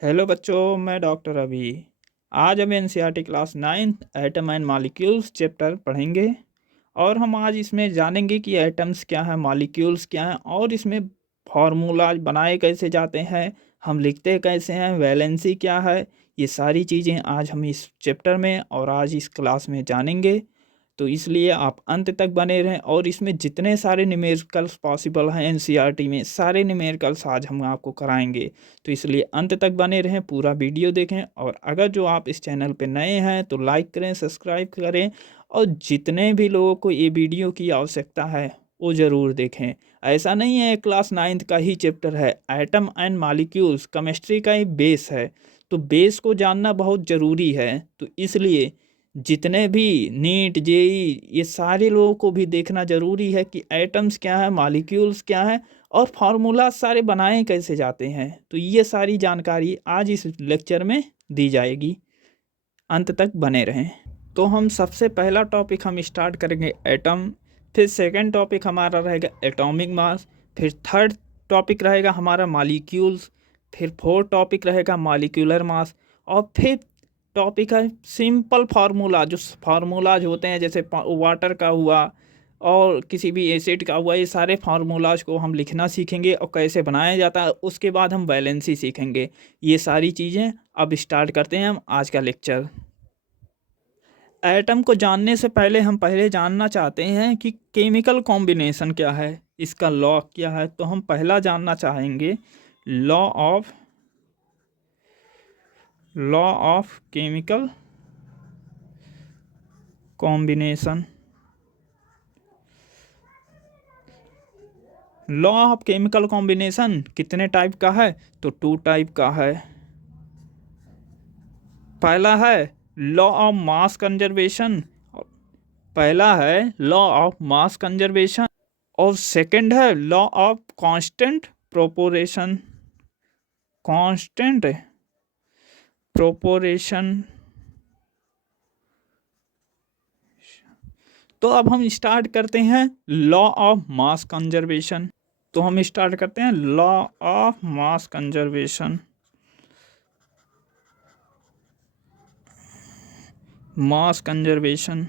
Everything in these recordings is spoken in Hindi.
हेलो बच्चों, मैं डॉक्टर अभी। आज हम NCERT class 9 atom and molecules chapter पढ़ेंगे और हम आज इसमें जानेंगे कि एटम्स क्या हैं, मॉलिक्यूल्स क्या हैं और इसमें फार्मूलाज बनाए कैसे जाते हैं, हम लिखते कैसे हैं, वैलेंसी क्या है। ये सारी चीज़ें आज हम इस चैप्टर में और आज इस क्लास में जानेंगे। तो इसलिए आप अंत तक बने रहें और इसमें जितने सारे न्यूमेरिकल्स पॉसिबल हैं एनसीईआरटी में, सारे न्यूमेरिकल्स आज हम आपको कराएंगे। तो इसलिए अंत तक बने रहें, पूरा वीडियो देखें और अगर जो आप इस चैनल पे नए हैं तो लाइक करें, सब्सक्राइब करें और जितने भी लोगों को ये वीडियो की आवश्यकता है वो ज़रूर देखें। ऐसा नहीं है क्लास 9th का ही चैप्टर है, एटम एंड मॉलिक्यूल्स केमिस्ट्री का ही बेस है। तो बेस को जानना बहुत ज़रूरी है। तो इसलिए जितने भी नीट जेई ये सारे लोगों को भी देखना ज़रूरी है कि एटम्स क्या है, मॉलिक्यूल्स क्या है और फार्मूला सारे बनाए कैसे जाते हैं। तो ये सारी जानकारी आज इस लेक्चर में दी जाएगी, अंत तक बने रहें। तो हम सबसे पहला टॉपिक हम स्टार्ट करेंगे एटम, फिर सेकंड टॉपिक हमारा रहेगा एटॉमिक मास, फिर थर्ड टॉपिक रहेगा हमारा मॉलिक्यूल्स, फिर फोर्थ टॉपिक रहेगा मॉलिक्यूलर मास और फिफ्थ टॉपिक है सिंपल फार्मूला। जो फार्मूलाज होते हैं जैसे वाटर का हुआ और किसी भी एसिड का हुआ, ये सारे फार्मूलाज को हम लिखना सीखेंगे और कैसे बनाया जाता है। उसके बाद हम वैलेंसी सीखेंगे। ये सारी चीज़ें अब स्टार्ट करते हैं हम आज का लेक्चर। एटम को जानने से पहले हम पहले जानना चाहते हैं कि केमिकल कॉम्बिनेशन क्या है, इसका लॉ क्या है। तो हम पहला जानना चाहेंगे law of chemical combination. Law of chemical combination कितने टाइप का है? तो 2 टाइप का है। पहला है लॉ ऑफ मास कंजर्वेशन, पहला है लॉ ऑफ मास कंजर्वेशन और सेकंड है लॉ ऑफ कांस्टेंट प्रोपोरेशन। कांस्टेंट प्रोपोरेशन। तो अब हम स्टार्ट करते हैं लॉ ऑफ मास कंजर्वेशन। तो हम स्टार्ट करते हैं law of mass conservation. Mass conservation.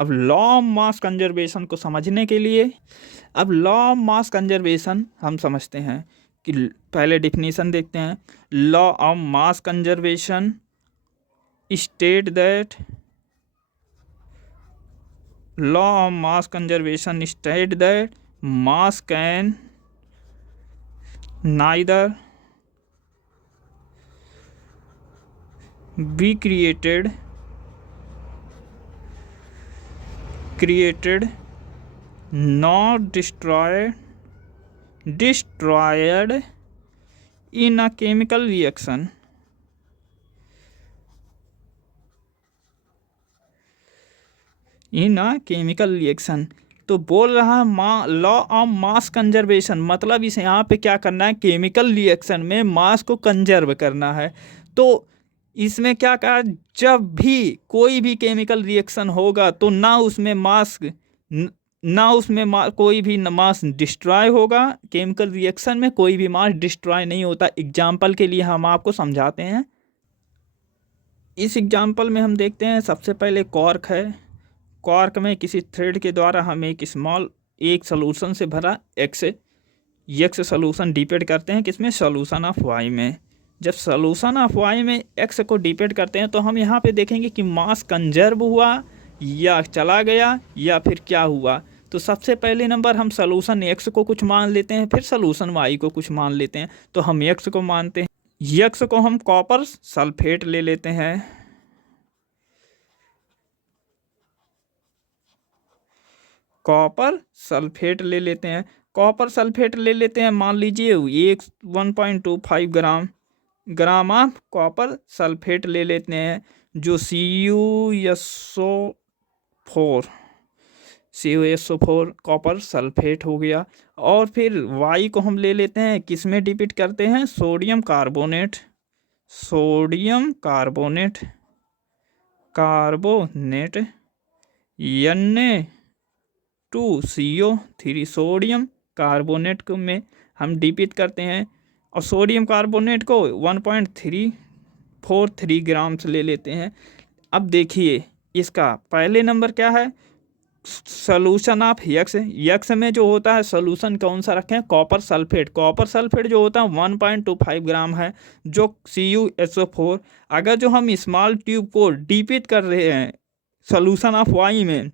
अब लॉ ऑफ मास कंजर्वेशन को समझने के लिए अब लॉ ऑफ मास कंजर्वेशन हम समझते हैं कि पहले डिफिनीशन देखते हैं। Law of mass conservation state that law of mass conservation state that mass can neither be created nor destroyed in a chemical reaction। In a chemical reaction. तो बोल रहा है लॉ ऑफ मास कंजर्वेशन, मतलब इसे यहाँ पे क्या करना है, केमिकल रिएक्शन में मास को कंजर्व करना है। तो इसमें क्या कहा, जब भी कोई भी केमिकल रिएक्शन होगा तो ना उसमें मास कोई भी मास डिस्ट्रॉय होगा। केमिकल रिएक्शन में कोई भी मास डिस्ट्रॉय नहीं होता। एग्जाम्पल के लिए हम आपको समझाते हैं। इस एग्जाम्पल में हम देखते हैं, सबसे पहले कॉर्क है। कॉर्क में किसी थ्रेड के द्वारा हम एक सॉल्यूशन से भरा एक्स सॉल्यूशन डिपेंड करते हैं किसमें, सॉल्यूशन ऑफ वाई में। जब सॉल्यूशन ऑफ वाई में एक्स को डिपेंड करते हैं तो हम यहाँ पे देखेंगे कि मास कंजर्व हुआ या चला गया या फिर क्या हुआ। तो सबसे पहले नंबर हम सॉल्यूशन एक्स को कुछ मान लेते हैं, फिर सॉल्यूशन वाई को कुछ मान लेते हैं। तो हम एक्स को मानते हैं, एक्स को हम कॉपर सल्फेट ले लेते हैं। कॉपर सल्फेट ले लेते हैं। मान लीजिए 1.25 ग्राम ऑफ कॉपर सल्फेट ले लेते हैं, जो CuSO4 कॉपर सल्फेट हो गया। और फिर वाई को हम ले लेते हैं, किस में डिपिट करते हैं, sodium carbonate Na2CO3 sodium carbonate को में हम डीपित करते हैं और सोडियम कार्बोनेट को 1.343 ग्राम्स ले लेते हैं। अब देखिए इसका पहले नंबर क्या है, सोल्यूशन ऑफ यक्स। यक्स में जो होता है सोल्यूशन कौन सा रखें, कॉपर सल्फेट। कॉपर सल्फेट जो होता है 1.25 ग्राम है, जो CuSO4। अगर जो हम स्मॉल ट्यूब को डीपित कर रहे हैं सोल्यूशन ऑफ वाई में,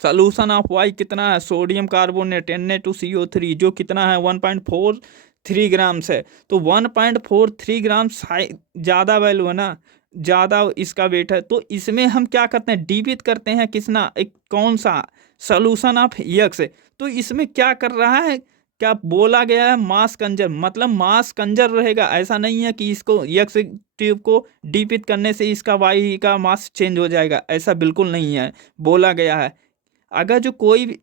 सोल्यूशन ऑफ वाई कितना है, सोडियम कार्बोनेट Na2CO3 जो कितना है 1.43 ग्राम्स है। तो 1.43 ग्राम ज़्यादा वैल्यू है ना, ज़्यादा इसका वेट है। तो इसमें हम क्या करते हैं, डीपित करते हैं किसना, एक कौन सा, सोल्यूशन ऑफ यक्स। तो इसमें क्या कर रहा है, क्या बोला गया है, मास कंजर, मतलब मास कंजर रहेगा। ऐसा नहीं है कि इसको यक्स ट्यूब को डीपित करने से इसका वाई का मास चेंज हो जाएगा, ऐसा बिल्कुल नहीं है। बोला गया है अगर जो कोई भी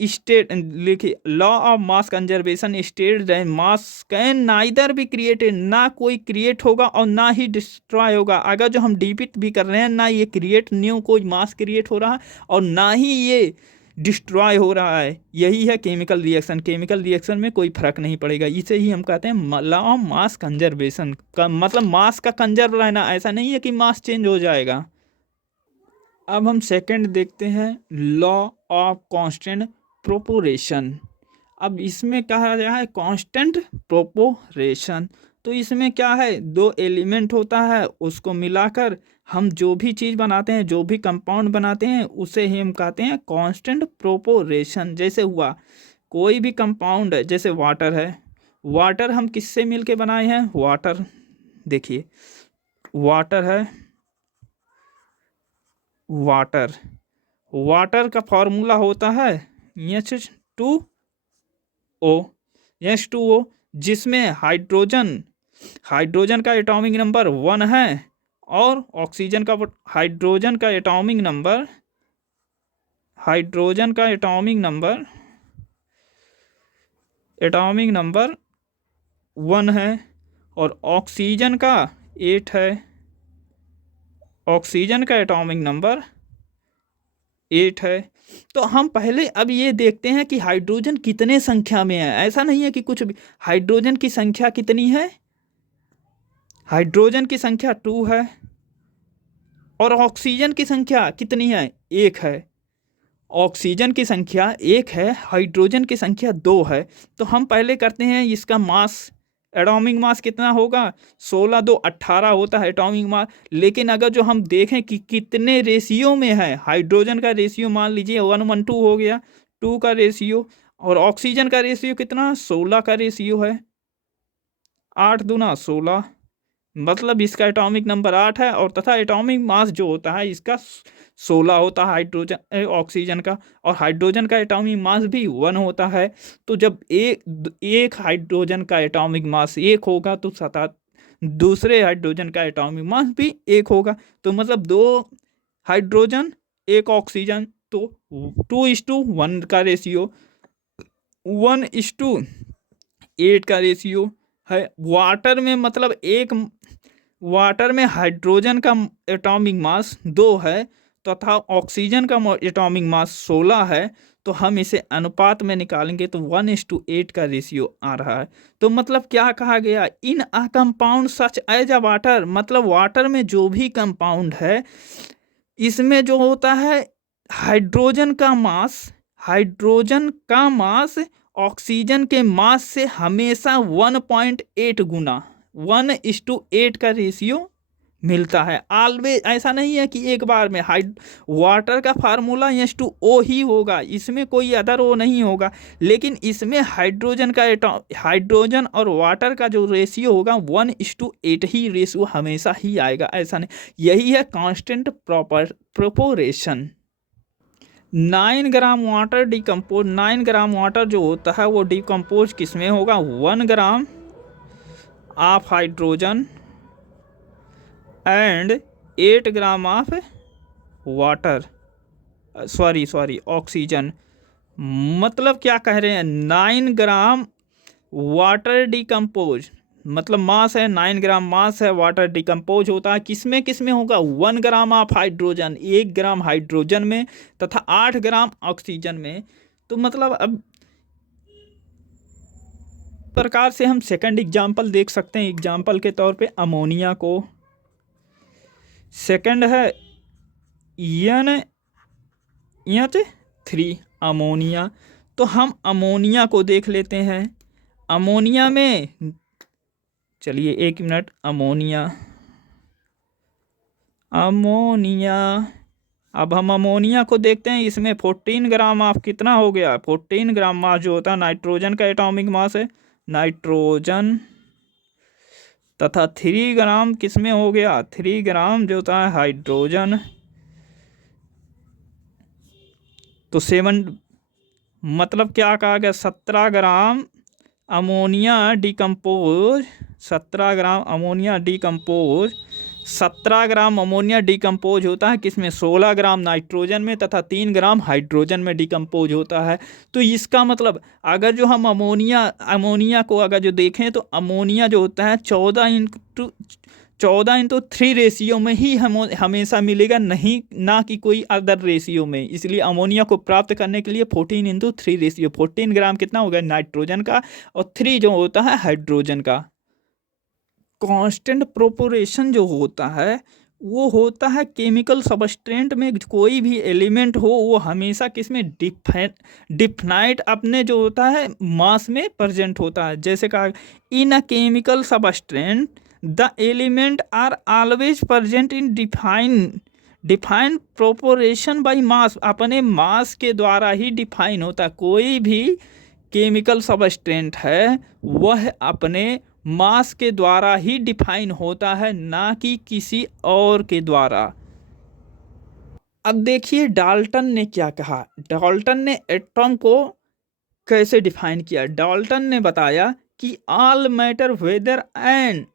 स्टेट लिखिए, law of mass conservation state mass can neither भी क्रिएटेड, ना कोई क्रिएट होगा और ना ही डिस्ट्रॉय होगा। अगर जो हम डीपित भी कर रहे हैं, ना ये क्रिएट न्यू कोई मास क्रिएट हो रहा है और ना ही ये डिस्ट्रॉय हो रहा है। यही है केमिकल रिएक्शन। केमिकल रिएक्शन में कोई फर्क नहीं पड़ेगा। इसे ही हम कहते हैं लॉ ऑफ मास कंजर्वेशन का, मतलब मास का कंजर्व रहना। ऐसा नहीं है कि मास चेंज हो जाएगा। अब हम सेकंड देखते हैं, लॉ ऑफ कांस्टेंट प्रोपोरेशन। अब इसमें कहा गया है कांस्टेंट प्रोपोरेशन। तो इसमें क्या है, दो एलिमेंट होता है, उसको मिलाकर हम जो भी चीज़ बनाते हैं, जो भी कंपाउंड बनाते हैं, उसे ही हम कहते हैं कांस्टेंट प्रोपोरेशन। जैसे हुआ कोई भी कंपाउंड है, जैसे वाटर है, वाटर हम किससे मिलके बनाए हैं, वाटर देखिए, वाटर है, वाटर, वाटर का फॉर्मूला होता है H2O, H2O, जिसमें हाइड्रोजन का एटॉमिक नंबर 1 है और ऑक्सीजन का हाइड्रोजन का एटॉमिक नंबर 1 है और ऑक्सीजन का 8 है। ऑक्सीजन का एटॉमिक नंबर 8 है। तो हम पहले अब ये देखते हैं कि हाइड्रोजन कितने संख्या में है। ऐसा नहीं है कि कुछ भी, हाइड्रोजन की संख्या कितनी है, हाइड्रोजन की संख्या 2 है और ऑक्सीजन की संख्या कितनी है, 1 है। ऑक्सीजन की संख्या 1 है, हाइड्रोजन की संख्या 2 है। तो हम पहले करते हैं इसका मास, एटॉमिक मास कितना होगा, 16 2 18 होता है एटॉमिक मास। लेकिन अगर जो हम देखें कि कितने रेशियो में है, हाइड्रोजन का रेशियो मान लीजिए 1:2 हो गया, 2 का रेशियो, और ऑक्सीजन का रेशियो कितना, 16 का रेशियो है, 8 दूना 16, मतलब इसका एटॉमिक नंबर 8 है और तथा एटॉमिक मास जो होता है इसका 16 होता है हाइड्रोजन ऑक्सीजन का, और हाइड्रोजन का एटॉमिक मास भी 1 होता है। तो जब एक हाइड्रोजन का एटॉमिक मास 1 होगा तो दूसरे हाइड्रोजन का एटॉमिक मास भी 1 होगा। तो मतलब 2 हाइड्रोजन 1 ऑक्सीजन, तो 2:1 का रेशियो, 1:8 का रेशियो है। वाटर में मतलब वाटर में हाइड्रोजन का एटॉमिक मास 2 है तथा ऑक्सीजन का एटॉमिक मास 16 है। तो हम इसे अनुपात में निकालेंगे तो 1:8 का रेशियो आ रहा है। तो मतलब क्या कहा गया, in a compound such as a water, मतलब वाटर में जो भी कंपाउंड है इसमें जो होता है हाइड्रोजन का मास ऑक्सीजन के मास से हमेशा 1.8 गुना, 1:8 का रेशियो मिलता है ऑलवेज। ऐसा नहीं है कि एक बार में वाटर का फार्मूला H2O ही होगा, इसमें कोई अदर ओ नहीं होगा। लेकिन इसमें हाइड्रोजन और वाटर का जो रेशियो होगा 1:8 ही रेशियो हमेशा ही आएगा, ऐसा नहीं। यही है constant proportion. 9 gram water decompose, 9 gram water जो होता है वो डिकम्पोज किसमें होगा, 1 gram of hydrogen and 8 gram of water, sorry oxygen. मतलब क्या कह रहे हैं, 9 ग्राम वाटर डिकम्पोज, मतलब मास है 9 ग्राम मास है, वाटर डिकम्पोज होता है किसमें होगा, 1 gram of hydrogen, 1 gram hydrogen में तथा 8 ग्राम ऑक्सीजन में। तो मतलब अब प्रकार से हम सेकंड एग्जाम्पल देख सकते हैं। एग्जाम्पल के तौर पे अमोनिया को, सेकंड है NH3 अमोनिया। तो हम अमोनिया को देख लेते हैं। अमोनिया में, चलिए एक मिनट, अमोनिया अब हम अमोनिया को देखते हैं। इसमें 14 ग्राम ऑफ कितना हो गया, 14 ग्राम मास जो होता है नाइट्रोजन का एटॉमिक मास है, नाइट्रोजन, तथा 3 ग्राम किसमें हो गया, 3 ग्राम जो होता है हाइड्रोजन। तो 7 मतलब क्या कहा गया, 17 gram ammonia decompose, 17 gram ammonia decompose, 17 gram ammonia decompose होता है किसमें, 16 ग्राम नाइट्रोजन में तथा 3 ग्राम हाइड्रोजन में डिकम्पोज होता है। तो इसका मतलब अगर जो हम अमोनिया को अगर जो देखें तो अमोनिया जो होता है 14:3 रेशियो में ही हम हमेशा मिलेगा, नहीं ना कि कोई अदर रेशियो में। इसलिए अमोनिया को प्राप्त करने के लिए 14:3 रेशियो, 14 ग्राम कितना होगा नाइट्रोजन का और 3 जो होता है हाइड्रोजन का। कांस्टेंट प्रोपोर्शन जो होता है वो होता है केमिकल सबस्टेंट में कोई भी एलिमेंट हो वो हमेशा किसमें डिफाइनाइट अपने जो होता है मास में प्रेजेंट होता है। जैसे कहा in a chemical substance the element are always present in defined proportion by mass, अपने मास के द्वारा ही डिफाइन होता है। कोई भी केमिकल सबस्टेंट है वह अपने मास के द्वारा ही डिफाइन होता है, ना कि किसी और के द्वारा। अब देखिए डाल्टन ने क्या कहा, डाल्टन ने एटॉम को कैसे डिफाइन किया। डाल्टन ने बताया कि all matter weather and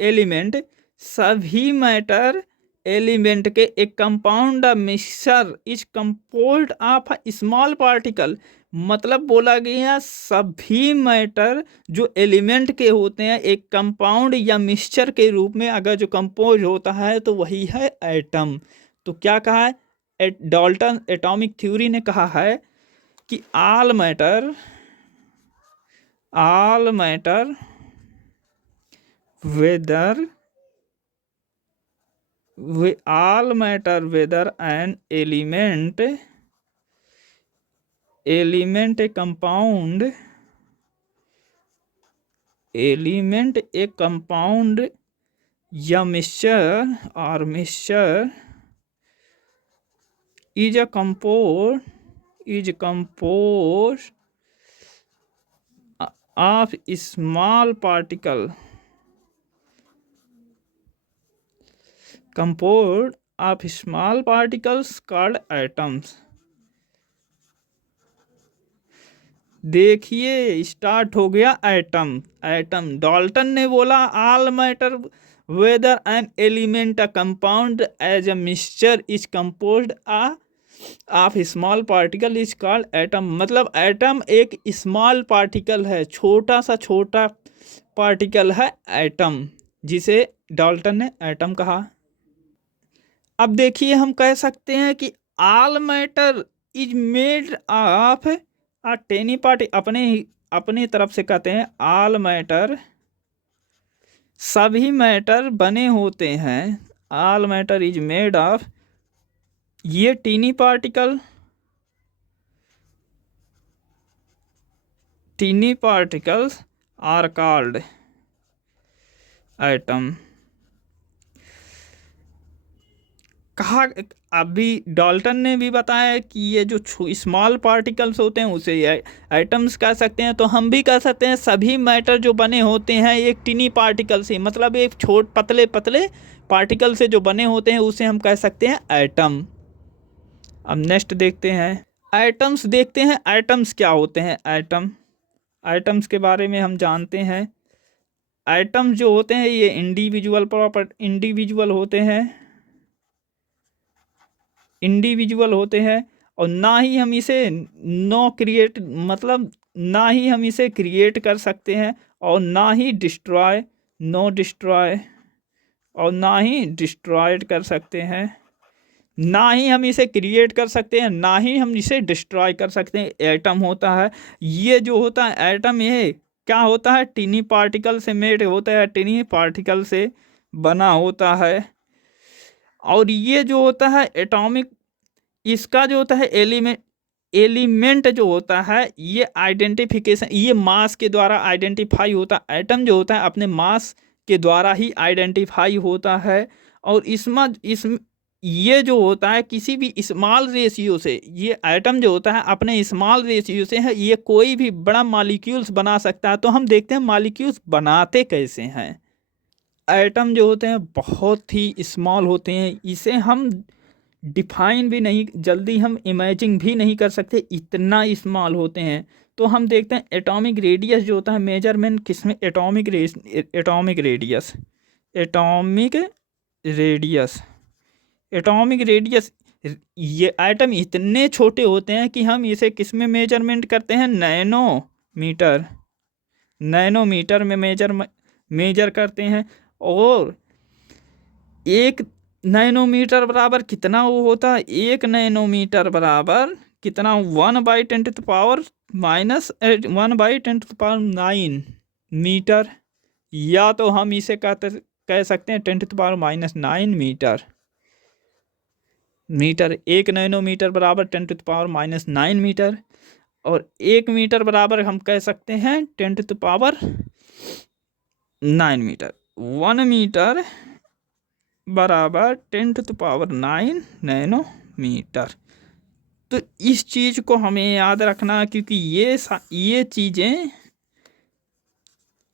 element, सभी मैटर एलिमेंट के एक compound mixture is composed of small particle. मतलब बोला गया सभी मैटर जो एलिमेंट के होते हैं एक कंपाउंड या मिक्सचर के रूप में अगर जो कंपोज होता है तो वही है एटम। तो क्या कहा है डाल्टन एटॉमिक थ्योरी ने कहा है कि all matter whether an element a compound या mixture is compose of small particle, composed of small particles called atoms। देखिए स्टार्ट हो गया एटम। डाल्टन ने बोला all matter whether an element a compound as a mixture is composed of small particle is called atom. मतलब एटम एक स्मॉल पार्टिकल है, छोटा सा छोटा पार्टिकल है एटम, जिसे डाल्टन ने एटम कहा। अब देखिए हम कह सकते हैं कि all matter is made of a tiny party, अपने तरफ से कहते हैं ऑल मैटर, सभी मैटर बने होते हैं, all matter is made of, ये tiny particles are called atom. कहा अभी डाल्टन ने भी बताया कि ये जो स्मॉल पार्टिकल्स होते हैं उसे एटम्स कह सकते हैं। तो हम भी कह सकते हैं सभी मैटर जो बने होते हैं एक टिनी पार्टिकल से, मतलब एक पतले पार्टिकल से जो बने होते हैं उसे हम कह सकते हैं एटम। अब नेक्स्ट देखते हैं एटम्स, देखते हैं एटम्स क्या होते हैं। एटम्स के बारे में हम जानते हैं। एटम्स जो होते हैं ये इंडिविजुअल होते हैं और ना ही हम इसे ना ही हम इसे क्रिएट कर सकते हैं और ना ही और ना ही डिस्ट्रॉयड कर सकते हैं, ना ही हम इसे क्रिएट कर सकते हैं ना ही हम इसे डिस्ट्रॉय कर सकते हैं। एटम होता है ये जो होता है एटम, ये क्या होता है, टिनी पार्टिकल से मेड होता है, टिनी पार्टिकल से बना होता है। और ये जो होता है एटॉमिक, इसका जो होता है एलिमेंट जो होता है, ये आइडेंटिफिकेशन, ये मास के द्वारा आइडेंटिफाई होता है। एटम जो होता है अपने मास के द्वारा ही आइडेंटिफाई होता है। और इसमें ये जो होता है किसी भी स्मॉल रेशियो से, ये एटम जो होता है अपने स्मॉल रेशियो से है, ये कोई भी बड़ा मॉलिक्यूल्स बना सकता है। तो हम देखते हैं मॉलिक्यूल्स बनाते कैसे हैं। एटम जो होते हैं बहुत ही स्मॉल होते हैं, इसे हम डिफाइन भी नहीं, जल्दी हम इमेजिन भी नहीं कर सकते, इतना स्मॉल होते हैं। तो हम देखते हैं एटॉमिक रेडियस जो होता है, मेजरमेंट किसमें, atomic radius, atomic radius, atomic radius. ये एटम इतने छोटे होते हैं कि हम इसे किस में मेजरमेंट करते हैं, नैनोमीटर, नैनोमीटर में मेजर करते हैं। और एक नैनोमीटर बराबर कितना वो होता है, एक नैनोमीटर बराबर कितना, 1/10⁻⁻9 मीटर, या तो हम इसे कह सकते हैं 10⁻⁹ मीटर। एक नैनोमीटर बराबर 10⁻⁹ मीटर। और 1 मीटर बराबर हम कह सकते हैं 10⁻9 मीटर। 1 मीटर बराबर 10⁻9 नैनोमीटर। तो इस चीज़ को हमें याद रखना, क्योंकि ये चीज़ें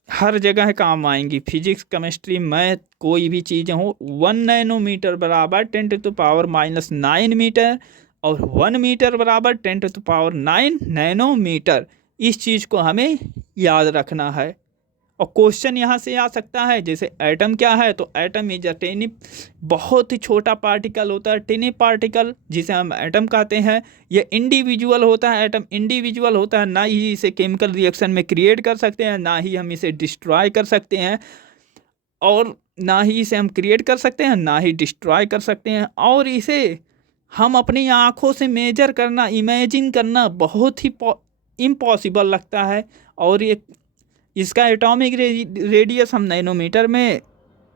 हर जगह काम आएंगी, फिजिक्स, केमिस्ट्री, मैथ, कोई भी चीज़ें हो। 1 नैनोमीटर बराबर 10⁻⁹ मीटर, और 1 मीटर बराबर 10⁻9 नैनोमीटर। इस चीज़ को हमें याद रखना है। और क्वेश्चन यहाँ से आ सकता है, जैसे एटम क्या है, तो एटम इज अ टेनी, बहुत ही छोटा पार्टिकल होता है, टेनी पार्टिकल, जिसे हम एटम कहते हैं। ये इंडिविजुअल होता है, एटम इंडिविजुअल होता है, ना ही इसे केमिकल रिएक्शन में क्रिएट कर सकते हैं, ना ही हम इसे डिस्ट्रॉय कर सकते हैं, और ना ही इसे हम क्रिएट कर सकते हैं, ना ही डिस्ट्रॉय कर सकते हैं। और इसे हम अपनी आँखों से मेजर करना, इमेजिन करना बहुत ही इम्पॉसिबल लगता है। और ये इसका एटॉमिक रेडियस हम नैनोमीटर में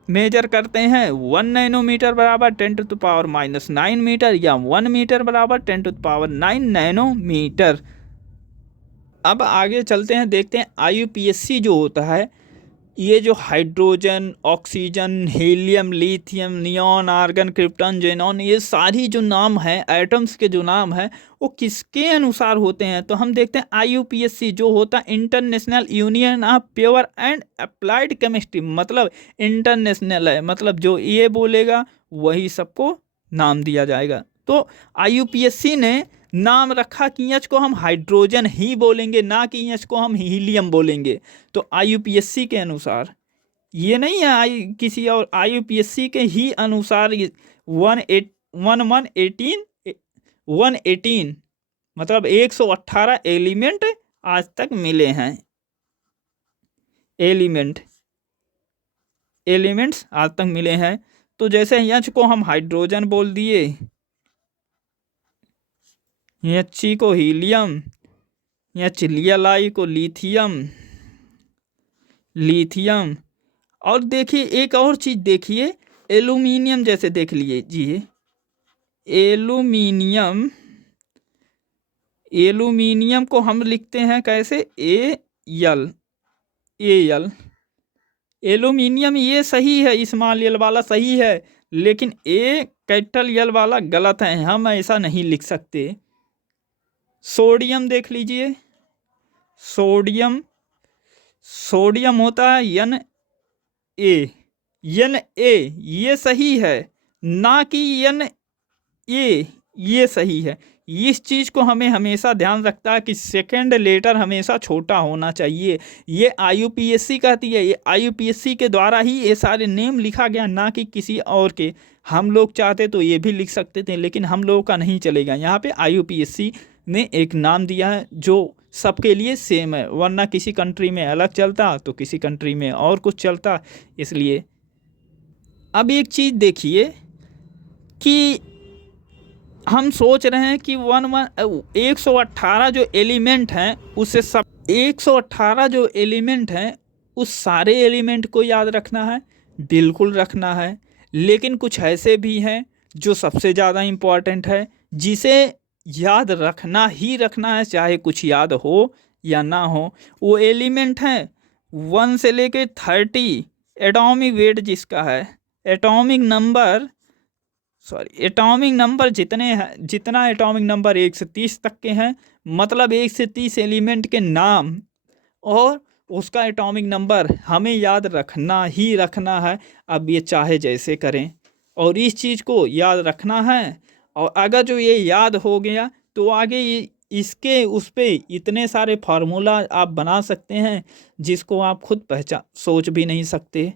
मेजर करते हैं। 1 नैनोमीटर बराबर 10⁻⁹ मीटर, या 1 मीटर बराबर 10⁻9 नैनोमीटर। अब आगे चलते हैं, देखते हैं IUPAC जो होता है, ये जो hydrogen, oxygen, helium, lithium, neon, argon, krypton, xenon, ये सारी जो नाम हैं, एटम्स के जो नाम हैं, वो किसके अनुसार होते हैं। तो हम देखते हैं IUPAC जो होता है international union of pure and applied chemistry, मतलब इंटरनेशनल है, मतलब जो ये बोलेगा वही सबको नाम दिया जाएगा। तो IUPAC ने नाम रखा कि एच को हम हाइड्रोजन ही बोलेंगे, ना कि एच को हम हीलियम बोलेंगे। तो IUPAC के अनुसार, ये नहीं है किसी और, IUPAC के ही अनुसार 118 मतलब 118 एलिमेंट आज तक मिले हैं। एलिमेंट्स आज तक मिले हैं। तो जैसे एच को हम हाइड्रोजन बोल दिए, एच को हीलियम, Li को लिथियम। और देखिए एक और चीज़ देखिए, एल्यूमिनियम जैसे देख लीजिए, एल्यूमिनियम को हम लिखते हैं कैसे, Al। एल्यूमिनियम ये सही है, स्मॉल एल वाला सही है, लेकिन कैपिटल एल वाला गलत है, हम ऐसा नहीं लिख सकते। सोडियम देख लीजिए, सोडियम होता है Na, ये सही है, ना कि Na, ये सही है। इस चीज़ को हमें हमेशा ध्यान रखता है कि सेकंड लेटर हमेशा छोटा होना चाहिए। ये IUPAC कहती है, ये IUPAC के द्वारा ही ये सारे नेम लिखा गया, ना कि किसी और के। हम लोग चाहते तो ये भी लिख सकते थे, लेकिन हम लोगों का नहीं चलेगा। यहाँ पे IUPAC ने एक नाम दिया है जो सबके लिए सेम है, वरना किसी कंट्री में अलग चलता तो किसी कंट्री में और कुछ चलता। इसलिए अब एक चीज़ देखिए कि हम सोच रहे हैं कि 118 जो एलिमेंट हैं उससे सब 118 जो एलिमेंट हैं उस सारे एलिमेंट को याद रखना है, बिल्कुल रखना है, लेकिन कुछ ऐसे भी हैं जो सबसे ज़्यादा इम्पॉर्टेंट है, जिसे याद रखना ही रखना है, चाहे कुछ याद हो या ना हो। वो एलिमेंट हैं 1 से लेके 30 एटॉमिक वेट जिसका है, एटॉमिक नंबर एटॉमिक नंबर जितने हैं, जितना एटॉमिक नंबर 1 से 30 तक के हैं, मतलब 1 से 30 एलिमेंट के नाम और उसका एटॉमिक नंबर हमें याद रखना ही रखना है। अब ये चाहे जैसे करें, और इस चीज़ को याद रखना है। और अगर जो ये याद हो गया तो आगे इसके उस पे इतने सारे फार्मूला आप बना सकते हैं जिसको आप खुद पहचान सोच भी नहीं सकते।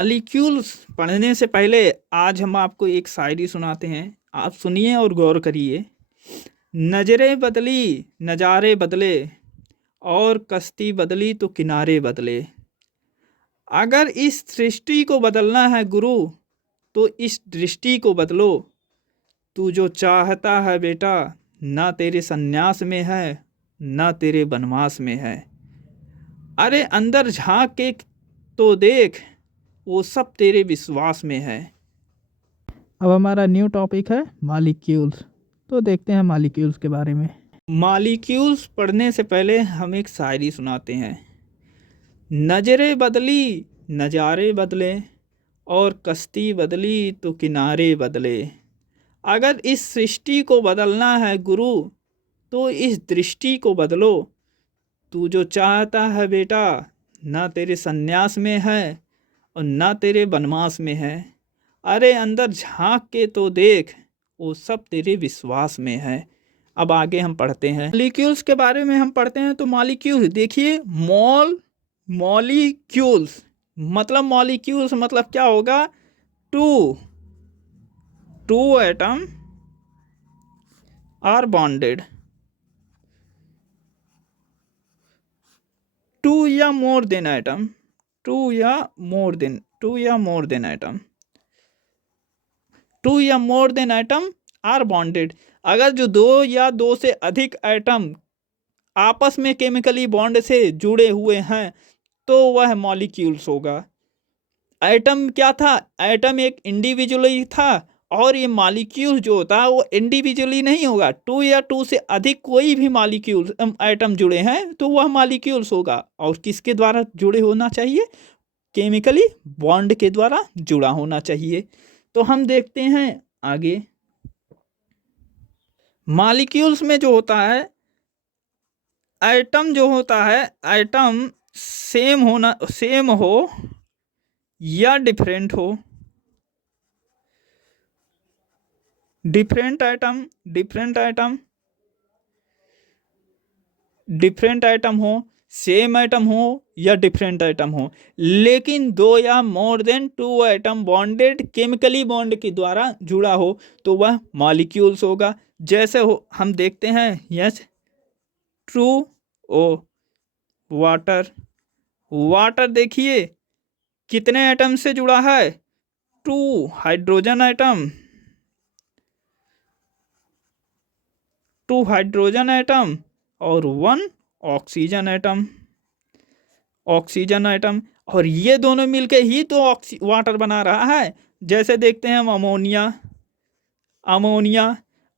मॉलिक्यूल्स पढ़ने से पहले आज हम आपको एक शायरी सुनाते हैं, आप सुनिए और गौर करिए। नजरें बदली नज़ारे बदले, और कश्ती बदली तो किनारे बदले। अगर इस सृष्टि को बदलना है गुरु, तो इस दृष्टि को बदलो। तू जो चाहता है बेटा, ना तेरे सन्यास में है, ना तेरे बनवास में है। अरे अंदर झांक के तो देख, वो सब तेरे विश्वास में है। अब हमारा न्यू टॉपिक है मॉलिक्यूल्स। तो देखते हैं मॉलिक्यूल्स के बारे में। मॉलिक्यूल्स पढ़ने से पहले हम एक शायरी सुनाते हैं। नजरें बदली नज़ारे बदले, और कश्ती बदली तो किनारे बदले। अगर इस सृष्टि को बदलना है गुरु, तो इस दृष्टि को बदलो। तू जो चाहता है बेटा, ना तेरे सन्यास में है और ना तेरे बनवास में है। अरे अंदर झांक के तो देख, वो सब तेरे विश्वास में है। अब आगे हम पढ़ते हैं मॉलिक्यूल्स के बारे में। हम पढ़ते हैं तो मॉलिक्यूल देखिए, मॉलिक्यूल्स मतलब क्या होगा, two atom are bonded, two या मोर देन एटम, टू या more than atom are bonded. अगर जो दो या दो से अधिक एटम आपस में केमिकली बॉन्ड से जुड़े हुए हैं तो वह मॉलिक्यूल्स होगा। एटम क्या था, एटम एक इंडिविजुअली था, और ये मॉलिक्यूल जो होता है वो इंडिविजुअली नहीं होगा। टू या टू से अधिक कोई भी मॉलिक्यूल एटम जुड़े हैं तो वह मॉलिक्यूल्स होगा। और किसके द्वारा जुड़े होना चाहिए, केमिकली बॉन्ड के द्वारा जुड़ा होना चाहिए। तो हम देखते हैं आगे। मॉलिक्यूल्स में जो होता है, एटम सेम हो या डिफरेंट हो। डिफरेंट आइटम हो, सेम आइटम हो या डिफरेंट आइटम हो, लेकिन दो या more than two item bonded chemically bond के द्वारा जुड़ा हो तो वह मॉलिक्यूल्स होगा। जैसे हम देखते हैं, यस ट्रू ओ वाटर देखिए कितने एटम से जुड़ा है, 2 हाइड्रोजन एटम और 1 ऑक्सीजन एटम। और ये दोनों मिलके ही तो वाटर बना रहा है। जैसे देखते हैं हम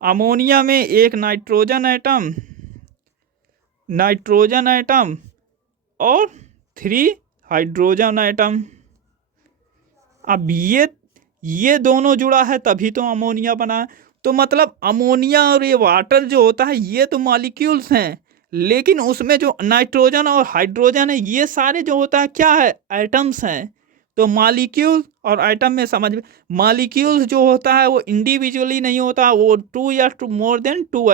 अमोनिया में एक नाइट्रोजन एटम और 3 हाइड्रोजन एटम। अब ये दोनों जुड़ा है तभी तो अमोनिया बना। तो मतलब अमोनिया और ये वाटर जो होता है ये तो मॉलिक्यूल्स हैं, लेकिन उसमें जो नाइट्रोजन और हाइड्रोजन है ये सारे जो होता है क्या है, एटम्स हैं। तो मॉलिक्यूल और एटम में समझ में, मॉलिक्यूल्स जो होता है वो इंडिविजुअली नहीं होता, वो 2 या मोर देन 2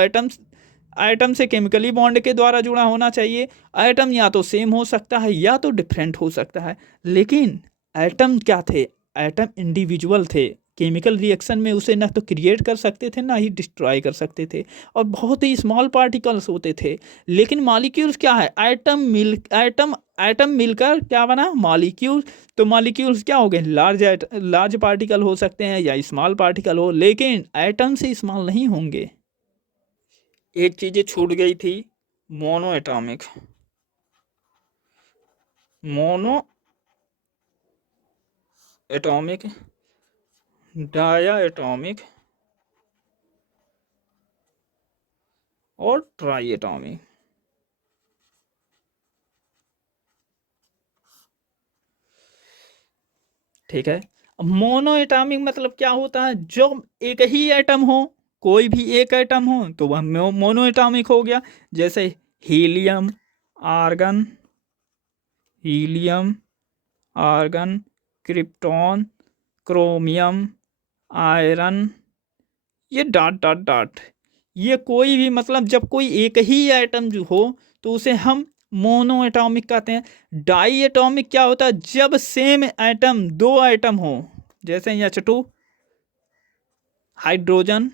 एटम से केमिकली बॉन्ड के द्वारा जुड़ा होना चाहिए। एटम या तो सेम हो सकता है या तो डिफरेंट हो सकता है, लेकिन एटम क्या थे, एटम इंडिविजुअल थे। केमिकल रिएक्शन में उसे ना तो क्रिएट कर सकते थे ना ही डिस्ट्रॉय कर सकते थे, और बहुत ही स्मॉल पार्टिकल्स होते थे। लेकिन मॉलिक्यूल्स क्या है, एटम मिलकर क्या बना, मॉलिक्यूल। तो मॉलिक्यूल्स क्या हो गए, लार्ज पार्टिकल हो सकते हैं या स्मॉल पार्टिकल हो, लेकिन एटम से स्मॉल नहीं होंगे। एक चीज़ें छूट गई थी, monoatomic. Monoatomic, diatomic और ट्राई एटॉमिक। ठीक है। अब मोनो एटॉमिक मतलब क्या होता है, जो एक ही एटम हो, कोई भी एक एटम हो तो वह मोनो एटॉमिक हो गया। जैसे helium, argon, helium, argon, krypton, chromium, iron, ये डॉट डॉट डॉट, ये कोई भी मतलब जब कोई एक ही एटम जो हो तो उसे हम मोनो एटॉमिक कहते हैं। डाई एटॉमिक क्या होता है, जब सेम एटम, दो एटम हो, जैसे H2, हाइड्रोजन।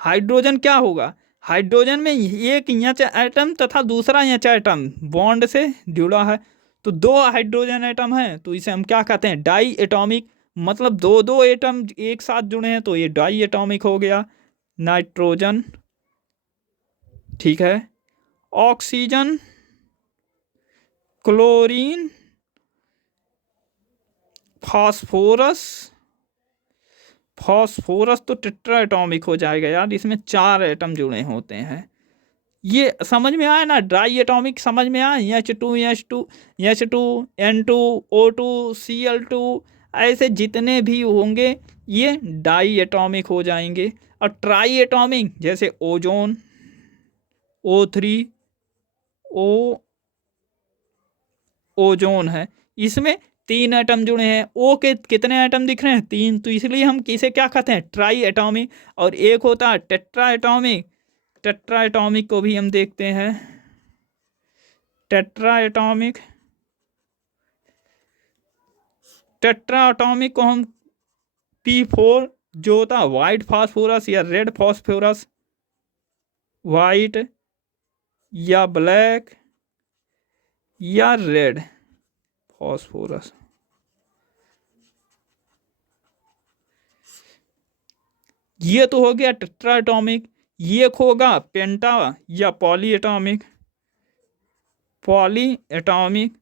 हाइड्रोजन क्या होगा, हाइड्रोजन में एक एच एटम तथा दूसरा एच एटम बॉन्ड से जुड़ा है, तो दो हाइड्रोजन एटम है तो इसे हम क्या कहते हैं, डाई एटॉमिक। मतलब दो दो एटम एक साथ जुड़े हैं तो ये डाई एटॉमिक हो गया। नाइट्रोजन, ठीक है, ऑक्सीजन, क्लोरीन, फास्फोरस। फास्फोरस तो टेट्रा एटॉमिक हो जाएगा यार, इसमें चार एटम जुड़े होते हैं। ये समझ में आया ना, ड्राई एटॉमिक समझ में आया, H2 N2 O2 Cl2, ऐसे जितने भी होंगे ये डाई एटॉमिक हो जाएंगे। और ट्राई एटॉमिक जैसे ओजोन, O3, ओ ओजोन है, इसमें तीन एटम जुड़े हैं। ओ के कितने एटम दिख रहे हैं, तीन, तो इसलिए हम किसे क्या कहते हैं, ट्राई एटॉमिक। और एक होता है टेट्रा एटॉमिक, टेट्रा एटॉमिक को भी हम देखते हैं। टेट्रा एटॉमिक, टेट्रा एटॉमिक को हम P4 जो होता है वाइट फास्फोरस या रेड फास्फोरस, वाइट या ब्लैक या रेड फास्फोरस, ये तो हो गया टेट्रा एटॉमिक। ये होगा पेंटा या poly atomic, poly atomic.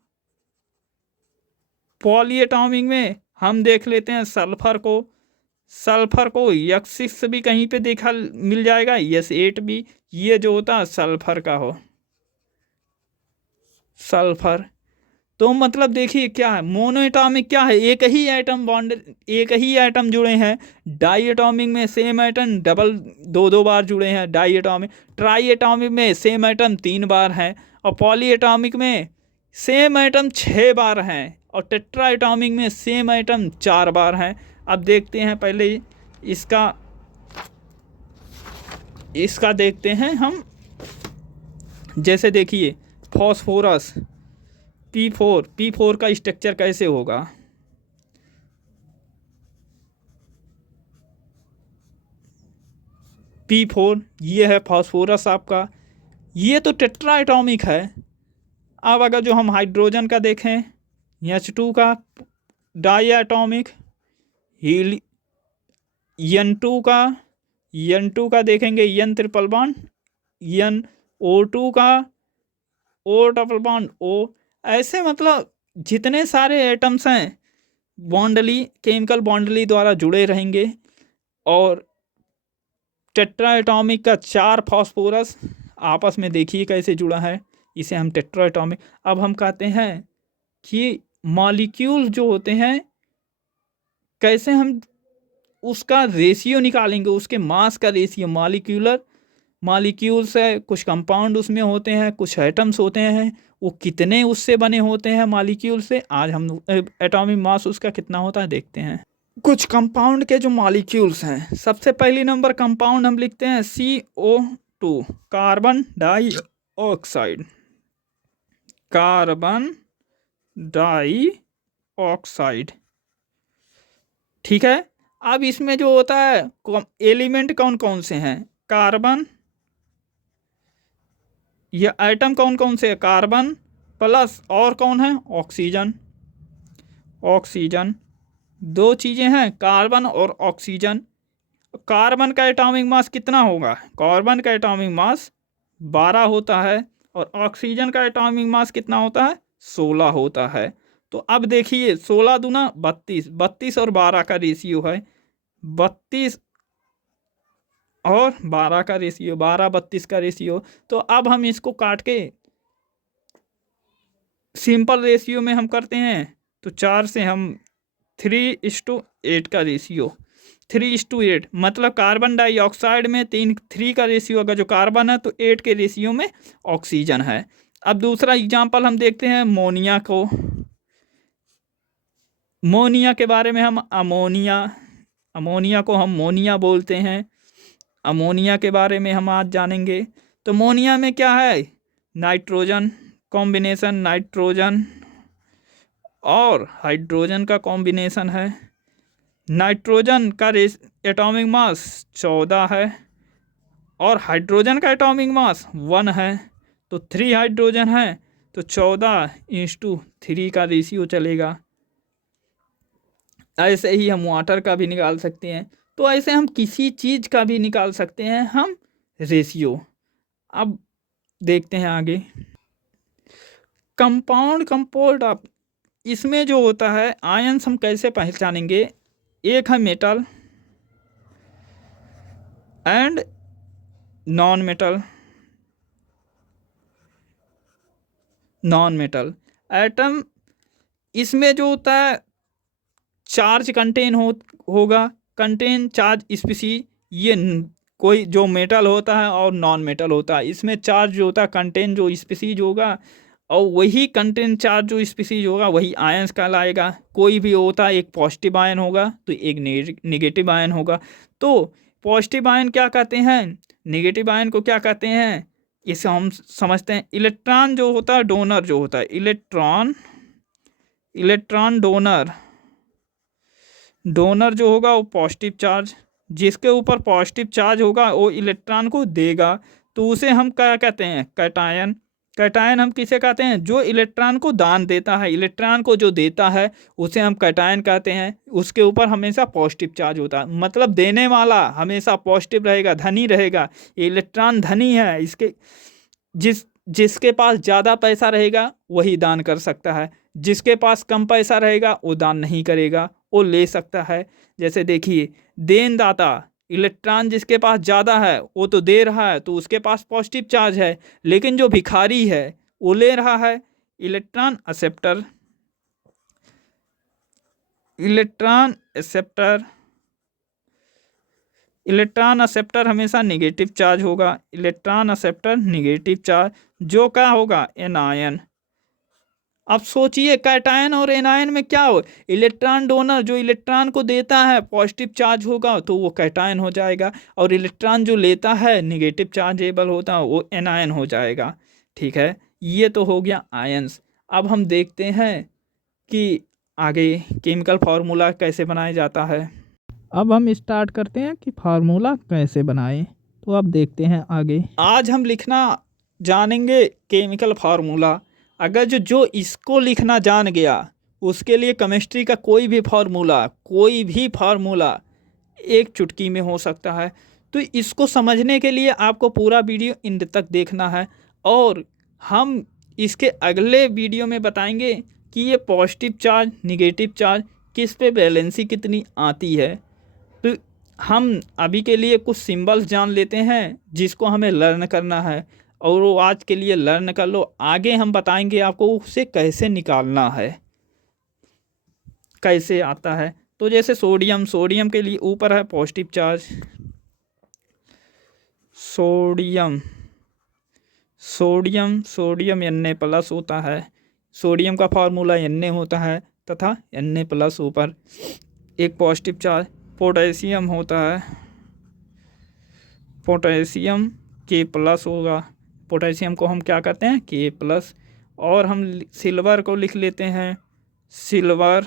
Poly atomic में हम देख लेते हैं सल्फर को, सल्फर को X6 भी कहीं पे देखा मिल जाएगा, S8 भी, ये जो होता है सल्फर का हो, सल्फर। तो मतलब देखिए क्या है, मोनो एटॉमिक क्या है, एक ही एटम बॉन्ड, एक ही एटम जुड़े हैं। डाई एटॉमिक में सेम एटम डबल दो दो बार जुड़े हैं, डाई एटॉमिक। ट्राई एटॉमिक में सेम एटम तीन बार हैं। और पॉली एटॉमिक में सेम एटम छः बार हैं। और टेट्रा एटॉमिक में सेम एटम चार बार हैं। अब देखते हैं पहले इसका इसका देखते हैं हम। जैसे देखिए फॉस्फोरस P4 का स्ट्रक्चर कैसे होगा, P4 ये है फॉस्फोरस आपका, ये तो टेट्रा एटॉमिक है। अब अगर जो हम हाइड्रोजन का देखें, H2 का डाई एटॉमिक, हील N2 का देखेंगे N ट्रिपल बॉन्ड, NO2 का O डबल बॉन्ड O। ऐसे मतलब जितने सारे एटम्स हैं बॉन्डली, केमिकल बॉन्डली द्वारा जुड़े रहेंगे। और टेट्रा एटॉमिक का चार फास्फोरस आपस में देखिए कैसे जुड़ा है, इसे हम टेट्रा एटॉमिक। अब हम कहते हैं कि मॉलिक्यूल जो होते हैं कैसे हम उसका रेशियो निकालेंगे, उसके मास का रेशियो, मॉलिक्यूल्स है, कुछ कंपाउंड उसमें होते हैं, कुछ एटम्स होते हैं, वो कितने उससे बने होते हैं मॉलिक्यूल से। आज हम एटॉमिक मास उसका कितना होता है देखते हैं। कुछ कंपाउंड के जो मॉलिक्यूल्स हैं, सबसे पहली नंबर कंपाउंड हम लिखते हैं CO2, carbon dioxide, carbon dioxide, ठीक है। अब इसमें जो होता है एलिमेंट कौन कौन से हैं, कार्बन, ये आइटम कौन कौन से है, कार्बन प्लस और कौन है, ऑक्सीजन। ऑक्सीजन, दो चीज़ें हैं कार्बन और ऑक्सीजन। कार्बन का एटॉमिक मास कितना होगा, कार्बन का एटॉमिक मास 12 होता है। और ऑक्सीजन का एटॉमिक मास कितना होता है, 16 होता है। तो अब देखिए 16 दूना 32, 32 और 12 का रेशियो है, 32 और 12 का रेशियो, 12 32 का रेशियो। तो अब हम इसको काट के सिंपल रेशियो में हम करते हैं, तो 4 से हम 3:8 का रेशियो, 3:8, मतलब कार्बन डाइऑक्साइड में 3 का रेशियो, अगर जो कार्बन है तो 8 के रेशियो में ऑक्सीजन है। अब दूसरा एग्जाम्पल हम देखते हैं मोनिया को। मोनिया के बारे में हम अमोनिया, अमोनिया को हम मोनिया बोलते हैं, अमोनिया के बारे में हम आज जानेंगे। तो मोनिया में क्या है, नाइट्रोजन कॉम्बिनेशन, नाइट्रोजन और हाइड्रोजन का कॉम्बिनेशन है। नाइट्रोजन का एटॉमिक मास 14 है और हाइड्रोजन का एटॉमिक मास 1 है, तो 3 हाइड्रोजन है, तो 14:3 का रेशियो चलेगा। ऐसे ही हम वाटर का भी निकाल सकते हैं, तो ऐसे हम किसी चीज़ का भी निकाल सकते हैं हम रेशियो। अब देखते हैं आगे कंपाउंड कंपोल्ड ऑफ, इसमें जो होता है आयंस हम कैसे पहचानेंगे। एक है metal and non metal, non metal atom, इसमें जो होता है चार्ज कंटेन होगा, कंटेन चार्ज स्पीसीज, ये कोई जो मेटल होता है और नॉन मेटल होता है, इसमें चार्ज जो होता है कंटेन जो स्पीसीज होगा, और वही कंटेन चार्ज जो स्पीसीज होगा वही आयंस कहलाएगा। कोई भी होता है, एक पॉजिटिव आयन होगा तो एक नेगेटिव आयन होगा। तो पॉजिटिव आयन क्या कहते हैं, नेगेटिव आयन को क्या कहते हैं, इसे हम समझते हैं। इलेक्ट्रॉन जो होता है, डोनर जो होता है, इलेक्ट्रॉन, इलेक्ट्रॉन डोनर, डोनर जो होगा वो पॉजिटिव चार्ज, जिसके ऊपर पॉजिटिव चार्ज होगा वो इलेक्ट्रॉन को देगा, तो उसे हम क्या कहते हैं, कैटायन। कैटायन हम किसे कहते हैं, जो इलेक्ट्रॉन को दान देता है, इलेक्ट्रॉन को जो देता है उसे हम कैटायन कहते हैं। उसके ऊपर हमेशा पॉजिटिव चार्ज होता है, मतलब देने वाला हमेशा पॉजिटिव रहेगा, धनी रहेगा। इलेक्ट्रॉन धनी है, इसके जिसके पास ज़्यादा पैसा रहेगा वही दान कर सकता है, जिसके पास कम पैसा रहेगा वो दान नहीं करेगा, वो ले सकता है। जैसे देखिए देनदाता, इलेक्ट्रॉन जिसके पास ज़्यादा है वो तो दे रहा है, तो उसके पास पॉजिटिव चार्ज है, लेकिन जो भिखारी है वो ले रहा है। Electron acceptor, electron acceptor, electron acceptor हमेशा नेगेटिव चार्ज होगा, इलेक्ट्रॉन एक्सेप्टर नेगेटिव चार्ज, जो क्या होगा, एनायन। अब सोचिए कैटायन और एनायन में क्या हो, इलेक्ट्रॉन डोनर जो इलेक्ट्रॉन को देता है पॉजिटिव चार्ज होगा तो वो कैटायन हो जाएगा, और इलेक्ट्रॉन जो लेता है नेगेटिव चार्जेबल होता है वो एनायन हो जाएगा। ठीक है, ये तो हो गया आयंस। अब हम देखते हैं कि आगे केमिकल फार्मूला कैसे बनाया जाता है। अब हम स्टार्ट करते हैं कि फार्मूला कैसे बनाएं, तो अब देखते हैं आगे। आज हम लिखना जानेंगे केमिकल फार्मूला। अगर जो इसको लिखना जान गया उसके लिए केमिस्ट्री का कोई भी फार्मूला, कोई भी फार्मूला एक चुटकी में हो सकता है। तो इसको समझने के लिए आपको पूरा वीडियो इंड तक देखना है, और हम इसके अगले वीडियो में बताएंगे कि ये पॉजिटिव चार्ज नेगेटिव चार्ज किस पे बैलेंसी कितनी आती है। तो हम अभी के लिए कुछ सिंबल्स जान लेते हैं जिसको हमें लर्न करना है, और वो आज के लिए लर्न कर लो। आगे हम बताएंगे आपको उसे कैसे निकालना है, कैसे आता है। तो जैसे सोडियम, सोडियम के लिए ऊपर है positive charge, sodium, sodium, sodium Na+ होता है, सोडियम का फार्मूला Na होता है तथा Na+ ऊपर एक पॉजिटिव चार्ज। पोटेशियम होता है, पोटेशियम K+ होगा, पोटेशियम को हम क्या कहते हैं, K+। और हम सिल्वर को लिख लेते हैं, silver,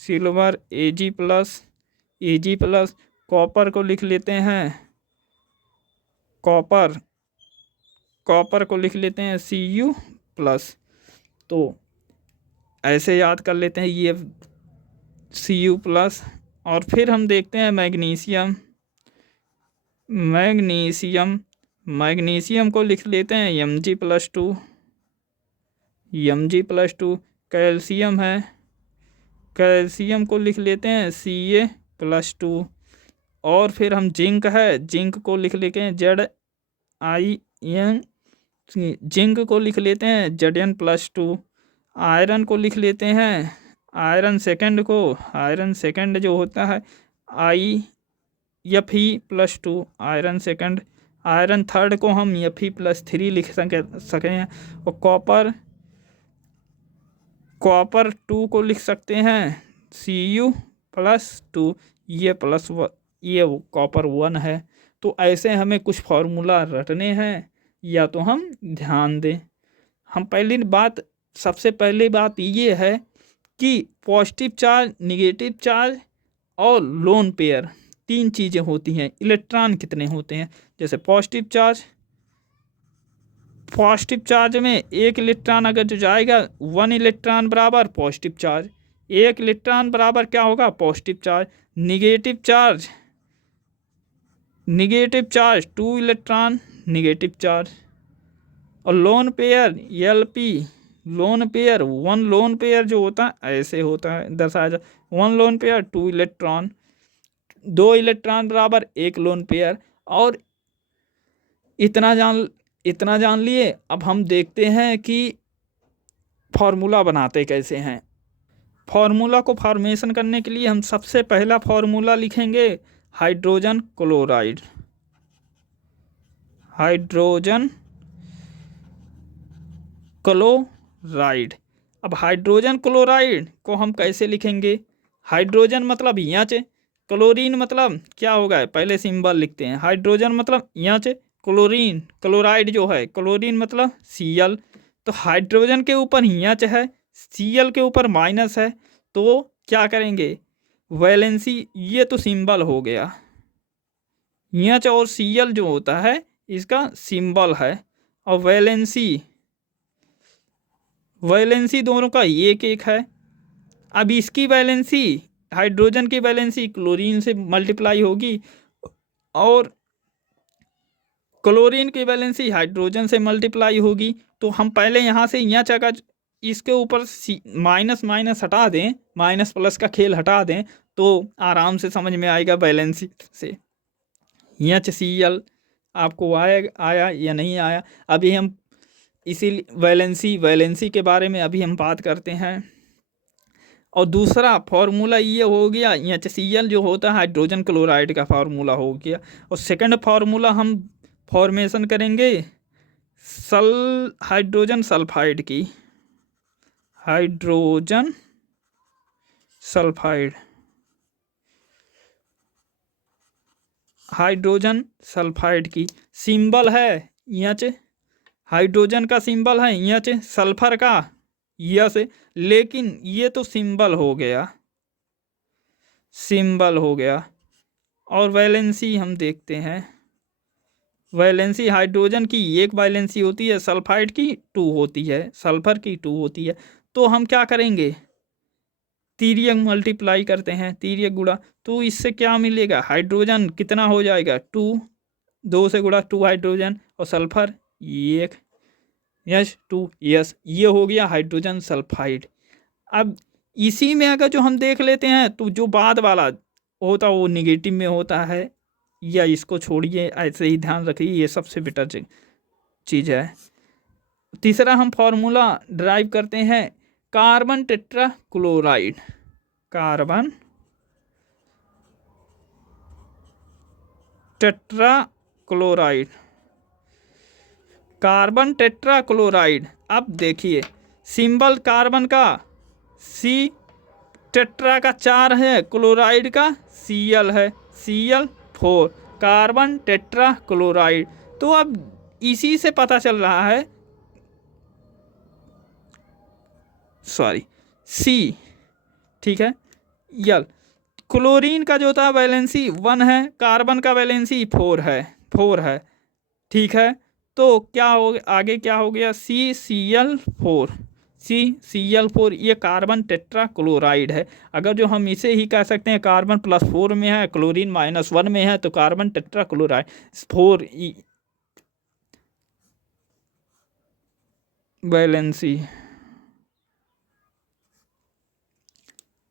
silver Ag+, Ag+। Copper को लिख लेते हैं, कॉपर, कॉपर को लिख लेते हैं Cu+। तो ऐसे याद कर लेते हैं ये Cu+। और फिर हम देखते हैं मैग्नीशियम, मैग्नीशियम, मैग्नीशियम को लिख लेते हैं Mg+2, Mg+2। कैल्शियम है, कैल्शियम को लिख लेते हैं Ca+2। और फिर हम जिंक है, जिंक को लिख लेते हैं Zin, जिंक को लिख लेते हैं Zn+2। आयरन को लिख लेते हैं, आयरन सेकंड को, आयरन सेकंड जो होता है Fe+2, iron second. Iron third को हम Fe+3 लिख सके हैं। और कॉपर 2 को लिख सकते हैं Cu+2, ये कॉपर 1 है। तो ऐसे हमें कुछ फार्मूला रटने हैं या तो हम ध्यान दें। हम सबसे पहली बात ये है कि पॉजिटिव चार्ज, निगेटिव चार्ज और लोन पेयर 3 चीज़ें होती हैं। इलेक्ट्रॉन कितने होते हैं? जैसे पॉजिटिव चार्ज में एक इलेक्ट्रॉन अगर जो जाएगा, 1 इलेक्ट्रॉन बराबर पॉजिटिव चार्ज, 1 इलेक्ट्रॉन बराबर क्या होगा? Positive charge. Negative charge 2 electron negative charge. और lone pair LP, lone pair 1 lone pair जो होता है ऐसे होता है, दर्शाया जाए 1 लोन पेयर 2 इलेक्ट्रॉन, 2 इलेक्ट्रॉन बराबर 1 लोन पेयर। और इतना जान लिए। अब हम देखते हैं कि फॉर्मूला बनाते कैसे हैं। फॉर्मूला को फॉर्मेशन करने के लिए हम सबसे पहला फॉर्मूला लिखेंगे हाइड्रोजन क्लोराइड। Hydrogen chloride. अब हाइड्रोजन क्लोराइड को हम कैसे लिखेंगे? हाइड्रोजन मतलब यहाँ से, क्लोरीन मतलब क्या होगा? पहले सिंबल लिखते हैं। हाइड्रोजन मतलब यहाँ से, क्लोरीन, क्लोराइड जो है, क्लोरीन मतलब Cl। तो हाइड्रोजन के ऊपर यहाँ है, Cl के ऊपर माइनस है, तो क्या करेंगे? वैलेंसी, ये तो सिंबल हो गया यहाँ से, और Cl जो होता है इसका सिंबल है। और वैलेंसी दोनों का 1-1 है। अब इसकी वैलेंसी, हाइड्रोजन की वैलेंसी क्लोरीन से मल्टीप्लाई होगी, और क्लोरीन की वैलेंसी हाइड्रोजन से मल्टीप्लाई होगी। तो हम पहले यहाँ से यहाँ जगह इसके ऊपर माइनस माइनस हटा दें, माइनस प्लस का खेल हटा दें, तो आराम से समझ में आएगा वैलेंसी से। यहाँ से Cl आपको आया या नहीं आया? अभी हम इसी वैलेंसी के बारे में अभी हम बात करते हैं। और दूसरा फार्मूला ये हो गया, यहाँ से Cl जो होता है हाइड्रोजन क्लोराइड का फार्मूला हो गया। और सेकंड फार्मूला हम फॉर्मेशन करेंगे हाइड्रोजन सल्फाइड की। हाइड्रोजन सल्फाइड, हाइड्रोजन सल्फाइड की सिंबल है यहाँ से, हाइड्रोजन का सिंबल है यहाँ से, सल्फर का यहाँ से। लेकिन ये तो सिंबल हो गया। और वैलेंसी हम देखते हैं। वैलेंसी हाइड्रोजन की 1 वैलेंसी होती है, सल्फाइड की 2 होती है, सल्फर की 2 होती है। तो हम क्या करेंगे? तिर्यक मल्टीप्लाई करते हैं, तिर्यक गुणा। तो इससे क्या मिलेगा? हाइड्रोजन कितना हो जाएगा? 2, 2 से गुणा 2 हाइड्रोजन, और सल्फर 1, यस 2, यस, ये हो गया हाइड्रोजन सल्फाइड। अब इसी में अगर जो हम देख लेते हैं, तो जो बाद वाला होता वो निगेटिव में होता है, या इसको छोड़िए, ऐसे ही ध्यान रखिए, ये सबसे बेटर चीज़ है। तीसरा हम फॉर्मूला ड्राइव करते हैं carbon tetra chloride. Carbon tetra chloride, carbon tetra chloride. अब देखिए सिंबल कार्बन का C, टेट्रा का 4 है, क्लोराइड का Cl है, Cl4, कार्बन टेट्रा क्लोराइड। तो अब इसी से पता चल रहा है, C, ठीक है, यल। क्लोरीन का जो था वैलेंसी 1 है, कार्बन का वैलेंसी 4 है, ठीक है। तो क्या हो गया आगे? क्या हो गया? CCl4, ये कार्बन टेट्रा क्लोराइड है। अगर जो हम इसे ही कह सकते हैं कार्बन +4 में है, क्लोरीन -1 में है, तो carbon tetra chloride 4 valency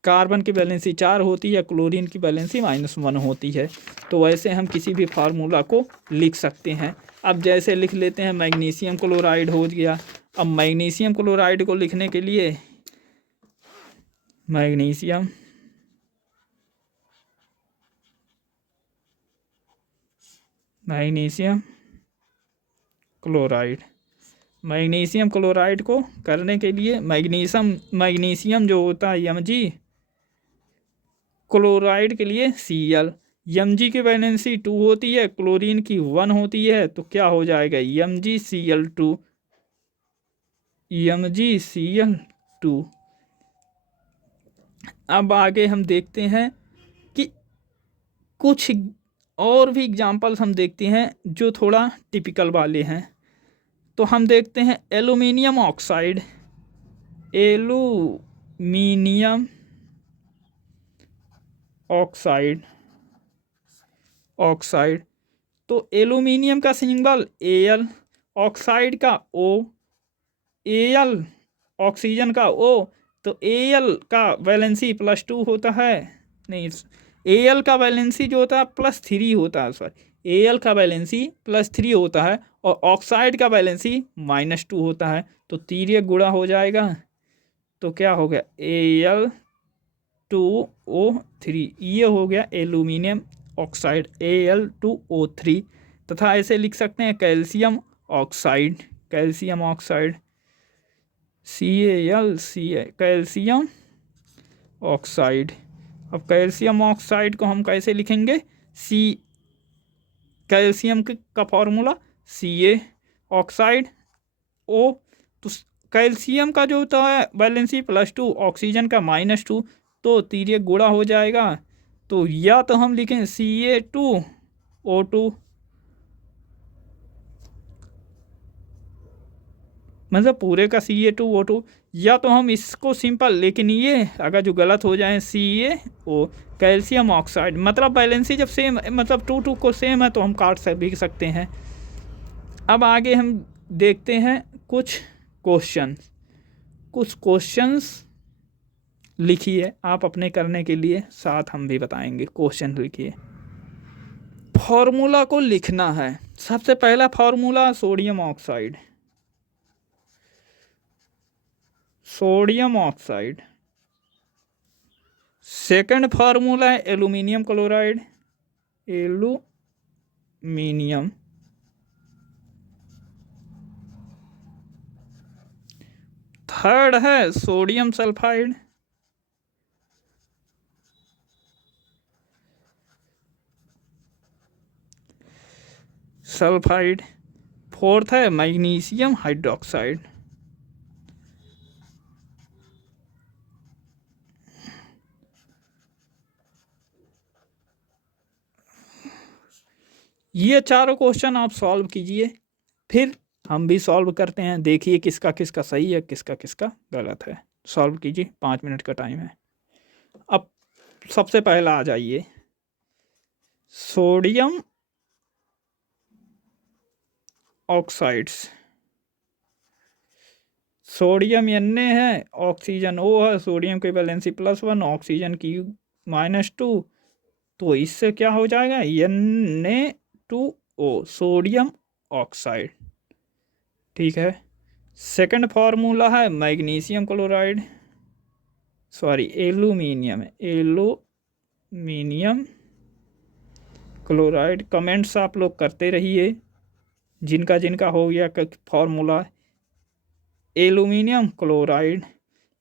carbon की वैलेंसी 4 होती है, क्लोरीन की वैलेंसी -1 होती है। तो वैसे हम किसी भी फार्मूला को लिख सकते हैं। अब जैसे लिख लेते हैं, मैग्नीशियम क्लोराइड हो गया। अब मैग्नीशियम क्लोराइड को लिखने के लिए मैग्नीशियम क्लोराइड, मैग्नीशियम क्लोराइड को करने के लिए मैग्नीशियम जो होता है Mg, क्लोराइड के लिए Cl। Mg की वैलेंसी 2 होती है, क्लोरीन की 1 होती है, तो क्या हो जाएगा MgCl2। MgCl2। अब आगे हम देखते हैं कि कुछ और भी एग्जाम्पल्स हम देखते हैं जो थोड़ा टिपिकल वाले हैं। तो हम देखते हैं एल्यूमिनियम ऑक्साइड, एल्यूमिनियम ऑक्साइड। तो एल्यूमिनियम का सिंबल Al, ऑक्साइड का O, Al ऑक्सीजन का O। तो Al का वैलेंसी +2 होता है, नहीं, Al का वैलेंसी जो होता है +3 होता है, सॉरी, Al का वैलेंसी +3 होता है और ऑक्साइड का वैलेंसी -2 होता है। तो तिर्यक गुणा हो जाएगा, तो क्या हो गया Al2O3, ये हो गया एल्यूमिनियम ऑक्साइड Al2O3। तथा ऐसे लिख सकते हैं calcium oxide CaL, calcium oxide. अब कैल्शियम ऑक्साइड को हम कैसे लिखेंगे, कैल्शियम का फॉर्मूला Ca, ऑक्साइड O। तो कैल्शियम का जो होता है वैलेंसी +2, ऑक्सीजन का -2, तो तिर्यक गुणा हो जाएगा। तो या तो हम लिखें Ca2O2, मतलब पूरे का Ca2O2, या तो हम इसको सिंपल, लेकिन ये अगर जो गलत हो जाए CaO, कैल्शियम ऑक्साइड, मतलब बैलेंसी जब सेम, मतलब 2 को सेम है तो हम काट भी सकते हैं। अब आगे हम देखते हैं कुछ क्वेश्चंस लिखिए आप अपने करने के लिए, साथ हम भी बताएंगे। क्वेश्चन लिखिए, फॉर्मूला को लिखना है। सबसे पहला formula sodium oxide. Second formula है एल्यूमिनियम क्लोराइड, एल्यूमिनियम। थर्ड है सोडियम सल्फाइड। फोर्थ है मैग्नीशियम हाइड्रोक्साइड। ये चारों क्वेश्चन आप सॉल्व कीजिए, फिर हम भी सॉल्व करते हैं। देखिए किसका किसका सही है, किसका किसका गलत है। सॉल्व कीजिए, 5 मिनट का टाइम है। अब सबसे पहला आ जाइए, सोडियम ऑक्साइड्स। सोडियम Na है, ऑक्सीजन O है, सोडियम की वैलेंसी +1, ऑक्सीजन की -2, तो इससे क्या हो जाएगा Na2O, सोडियम ऑक्साइड। ठीक है। सेकंड फार्मूला है magnesium chloride, sorry aluminium chloride. Comments आप लोग करते रहिए, जिनका जिनका हो गया formula. Aluminium chloride,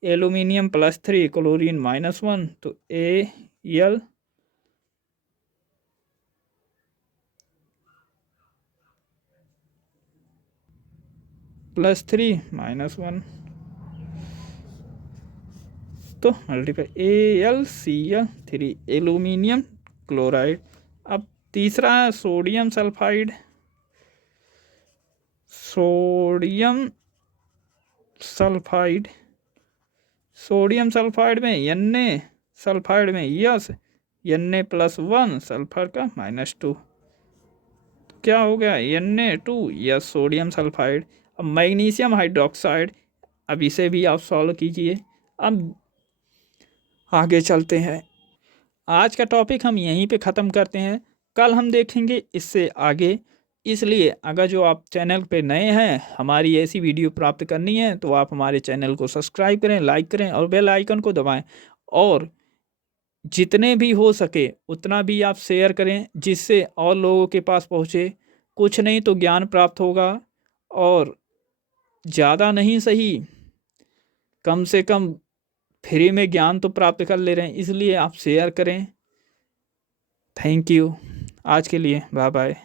aluminium +3, chlorine -1, तो Al +3 -1, तो मल्टीप्लाई AlCl3, एल्यूमिनियम क्लोराइड। अब तीसरा है सोडियम सल्फाइड में Na, सल्फाइड में यस, Na+1, सल्फर का -2, क्या हो गया Na2, यस, सोडियम सल्फाइड। अब मैग्नीशियम हाइड्रोक्साइड, अब इसे भी आप सॉल्व कीजिए। अब आगे चलते हैं। आज का टॉपिक हम यहीं पे ख़त्म करते हैं, कल हम देखेंगे इससे आगे। इसलिए अगर जो आप चैनल पे नए हैं, हमारी ऐसी वीडियो प्राप्त करनी है तो आप हमारे चैनल को सब्सक्राइब करें, लाइक करें और बेल आइकन को दबाएं। और जितने भी हो सके उतना भी आप शेयर करें, जिससे और लोगों के पास पहुँचे। कुछ नहीं तो ज्ञान प्राप्त होगा, और ज़्यादा नहीं सही, कम से कम फ्री में ज्ञान तो प्राप्त कर ले रहे हैं, इसलिए आप शेयर करें। Thank you. आज के लिए बाय बाय।